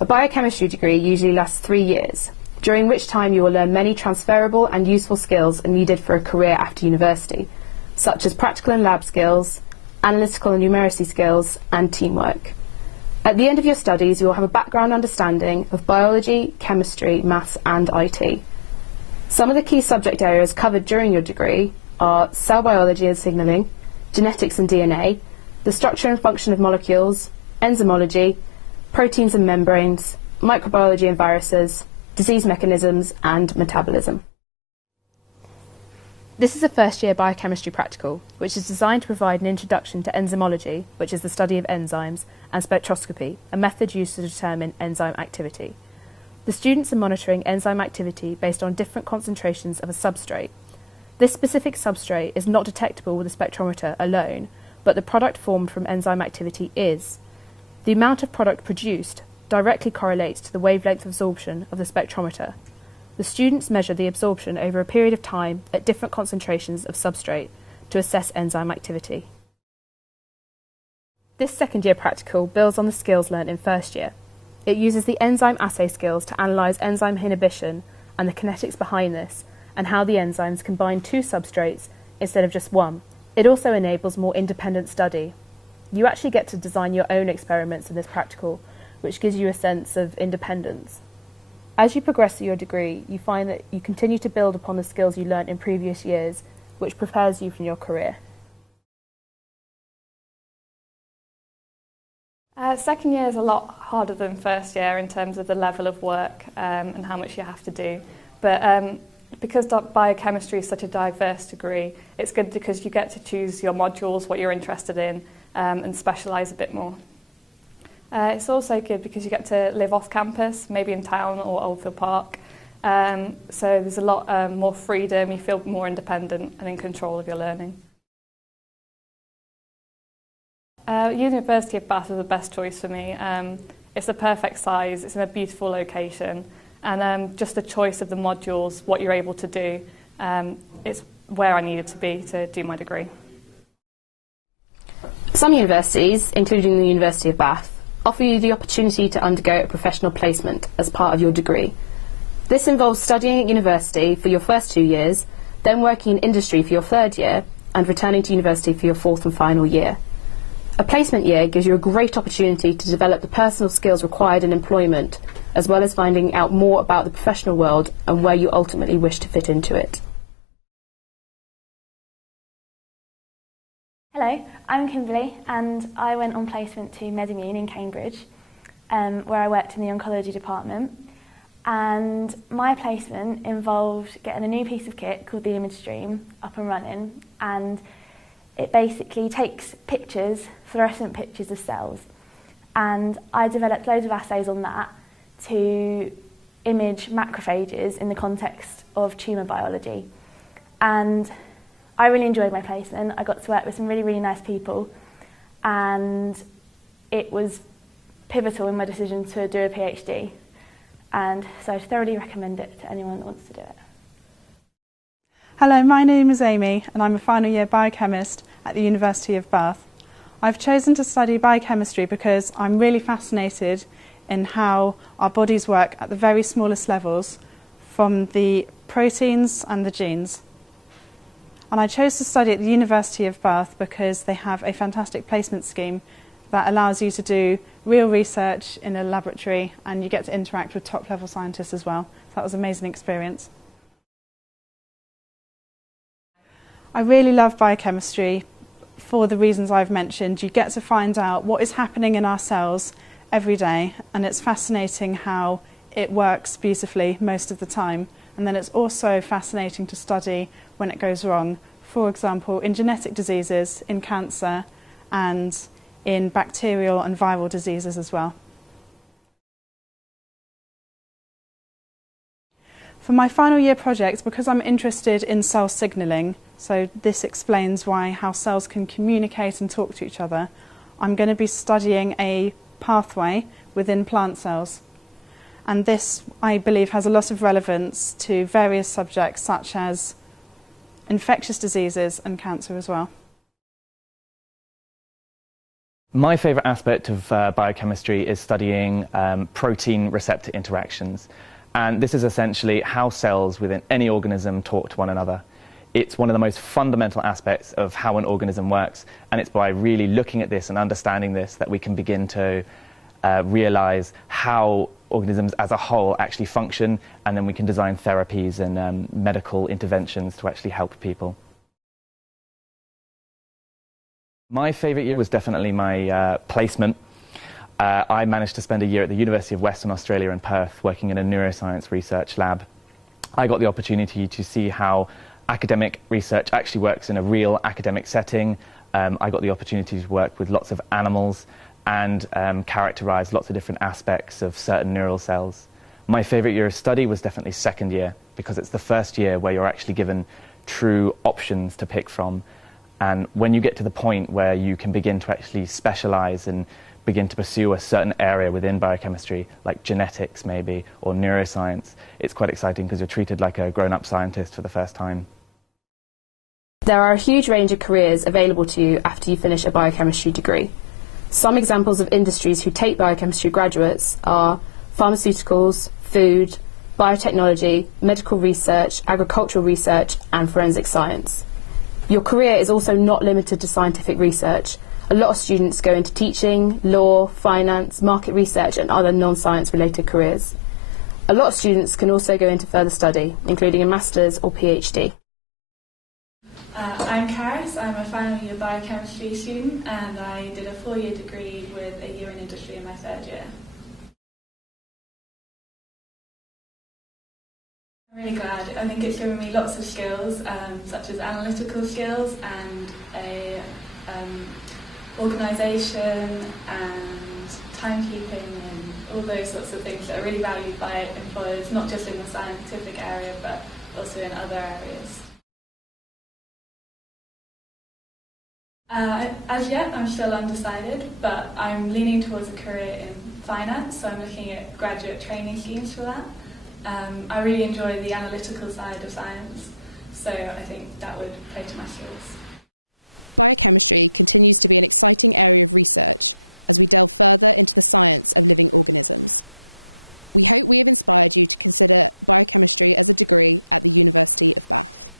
A biochemistry degree usually lasts 3 years, during which time you will learn many transferable and useful skills needed for a career after university, such as practical and lab skills, analytical and numeracy skills, and teamwork. At the end of your studies, you will have a background understanding of biology, chemistry, maths, and IT. Some of the key subject areas covered during your degree are cell biology and signalling, genetics and DNA, the structure and function of molecules, enzymology, proteins and membranes, microbiology and viruses, disease mechanisms, and metabolism. This is a first-year biochemistry practical, which is designed to provide an introduction to enzymology, which is the study of enzymes, and spectroscopy, a method used to determine enzyme activity. The students are monitoring enzyme activity based on different concentrations of a substrate. This specific substrate is not detectable with a spectrometer alone, but the product formed from enzyme activity is. The amount of product produced directly correlates to the wavelength absorption of the spectrometer. The students measure the absorption over a period of time at different concentrations of substrate to assess enzyme activity. This second-year practical builds on the skills learnt in first year. It uses the enzyme assay skills to analyse enzyme inhibition and the kinetics behind this, and how the enzymes combine two substrates instead of just one. It also enables more independent study. You actually get to design your own experiments in this practical, which gives you a sense of independence. As you progress through your degree, you find that you continue to build upon the skills you learnt in previous years, which prepares you for your career. Second year is a lot harder than first year in terms of the level of work and how much you have to do. But because biochemistry is such a diverse degree, it's good because you get to choose your modules, what you're interested in, and specialise a bit more. It's also good because you get to live off campus, maybe in town or Oldfield Park. So there's a lot more freedom, you feel more independent and in control of your learning. University of Bath was the best choice for me. It's the perfect size, it's in a beautiful location, and just the choice of the modules, what you're able to do, it's where I needed to be to do my degree. Some universities, including the University of Bath, offer you the opportunity to undergo a professional placement as part of your degree. This involves studying at university for your first 2 years, then working in industry for your third year, and returning to university for your fourth and final year. A placement year gives you a great opportunity to develop the personal skills required in employment, as well as finding out more about the professional world and where you ultimately wish to fit into it. Hello, I'm Kimberly and I went on placement to MedImmune in Cambridge, where I worked in the oncology department. And my placement involved getting a new piece of kit called the image stream up and running, and it basically takes pictures, fluorescent pictures of cells, and I developed loads of assays on that to image macrophages in the context of tumour biology. And I really enjoyed my placement. I got to work with some really, really nice people, and it was pivotal in my decision to do a PhD. And so I thoroughly recommend it to anyone that wants to do it. Hello, my name is Amy and I'm a final year biochemist at the University of Bath. I've chosen to study biochemistry because I'm really fascinated in how our bodies work at the very smallest levels, from the proteins and the genes. And I chose to study at the University of Bath because they have a fantastic placement scheme that allows you to do real research in a laboratory, and you get to interact with top level scientists as well. So that was an amazing experience. I really love biochemistry for the reasons I've mentioned. You get to find out what is happening in our cells every day, and it's fascinating how it works beautifully most of the time. And then it's also fascinating to study when it goes wrong. For example, in genetic diseases, in cancer, and in bacterial and viral diseases as well. For my final year project, because I'm interested in cell signalling, so this explains how cells can communicate and talk to each other, I'm going to be studying a pathway within plant cells. And this, I believe, has a lot of relevance to various subjects such as infectious diseases and cancer as well. My favourite aspect of biochemistry is studying protein receptor interactions. And this is essentially how cells within any organism talk to one another. It's one of the most fundamental aspects of how an organism works, and it's by really looking at this and understanding this that we can begin to realise how organisms as a whole actually function, and then we can design therapies and medical interventions to actually help people. My favourite year was definitely my placement. I managed to spend a year at the University of Western Australia in Perth working in a neuroscience research lab. I got the opportunity to see how academic research actually works in a real academic setting. I got the opportunity to work with lots of animals and characterise lots of different aspects of certain neural cells. My favourite year of study was definitely second year, because it's the first year where you're actually given true options to pick from. And when you get to the point where you can begin to actually specialise and begin to pursue a certain area within biochemistry, like genetics maybe, or neuroscience, it's quite exciting because you're treated like a grown-up scientist for the first time. There are a huge range of careers available to you after you finish a biochemistry degree. Some examples of industries who take biochemistry graduates are pharmaceuticals, food, biotechnology, medical research, agricultural research, and forensic science. Your career is also not limited to scientific research. A lot of students go into teaching, law, finance, market research, and other non-science related careers. A lot of students can also go into further study, including a master's or PhD. I'm Karis, I'm a final year biochemistry student, and I did a 4-year degree with a year in industry in my third year. I'm really glad. I think it's given me lots of skills, such as analytical skills and organisation and timekeeping and all those sorts of things that are really valued by employers, not just in the scientific area but also in other areas. As yet I'm still undecided, but I'm leaning towards a career in finance, so I'm looking at graduate training schemes for that. I really enjoy the analytical side of science, so I think that would play to my skills. Biochemistry continues to be an exciting area of research as we delve further into the science of living organisms. We hope we have inspired you to consider biochemistry as a degree at the University of Bath.